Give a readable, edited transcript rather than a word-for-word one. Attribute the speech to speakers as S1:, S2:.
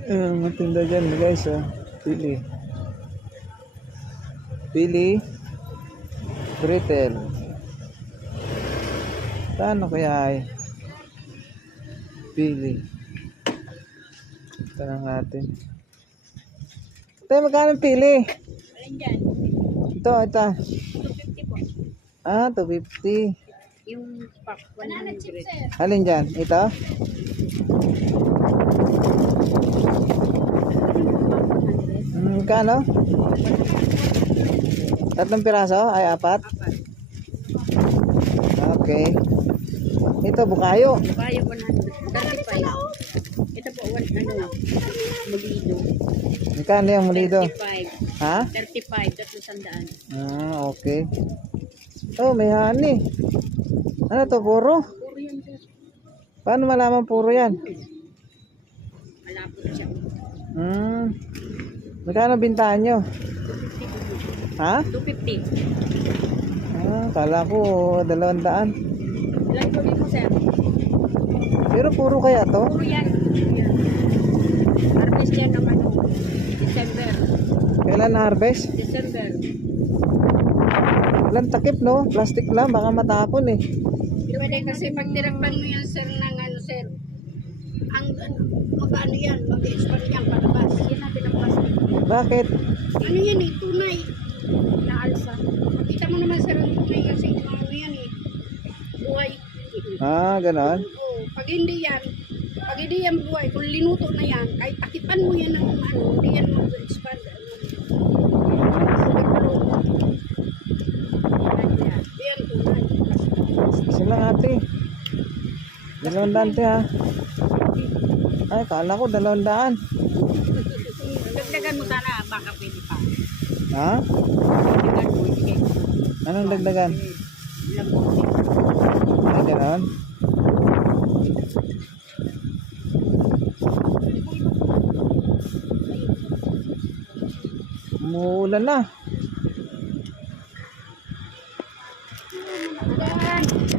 S1: Matinda dyan guys, oh. Pili. Pili. Brittle. Paano kaya ay? Pili. Tanong natin. Tayo, magkano pili?
S2: Alin dyan?
S1: Ito.
S2: 250 po.
S1: Ah, 250.
S2: Yung pack 100.
S1: Alin dyan? Ito? Magkano? 3 piraso? Ay, 4?
S2: Apat.
S1: Okay. Ito, bukayo.
S2: Bayo 135. Ito po, mulido.
S1: Magkano yung mulido?
S2: 35.
S1: Ha?
S2: 35, 300.
S1: Ah, okay. Oh, may honey. Ano to, puro?
S2: Puro yan, sir.
S1: Paano malaman puro yan?
S2: Malapot siya.
S1: Magkano bintahan nyo?
S2: 250.
S1: Ha?
S2: 250.
S1: Ah, kala ko 200.
S2: Ilan po mo, sir?
S1: Pero puro kaya to?
S2: Puro yan. Yan. Harvest yan ng December.
S1: Kailan na harvest?
S2: December.
S1: Walang takip, no? Plastic lang, baka matapon eh.
S2: Pwede kasi pag tinakpan mo yan, sir, ng sir. Ang magkano yan? Mag-expand yan palabas. Yan natin ang plastic.
S1: Bakit?
S2: Ano yan eh? Tunay. Naalsa. Makita mo naman, sir, ang tunay kasi ano yan eh. Buhay.
S1: Ah, ganon.
S2: Oo. Pag hindi yan buhay, kung linuto na yan, kahit takipan mo yan ng hindi yan mag-expand. Yan, tunay.
S1: Sila ate. 200 ha. Ay, kala ko 200.
S2: Dagdagan mo sana, baka pwede pa.
S1: Ha?
S2: Dagdagan mo, sige.
S1: Anong dagdagan?
S2: Ilang po.
S1: Ay, ganon. Umuulan na.